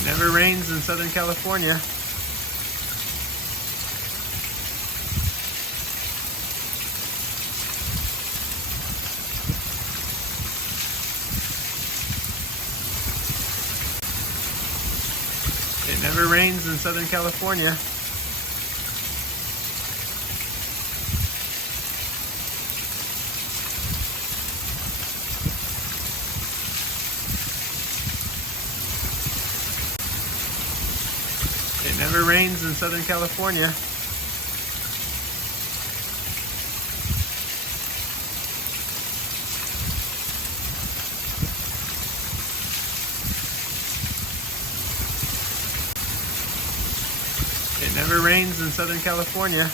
It never rains in Southern California. It never rains in Southern California. It never rains in Southern California. It never rains in Southern California.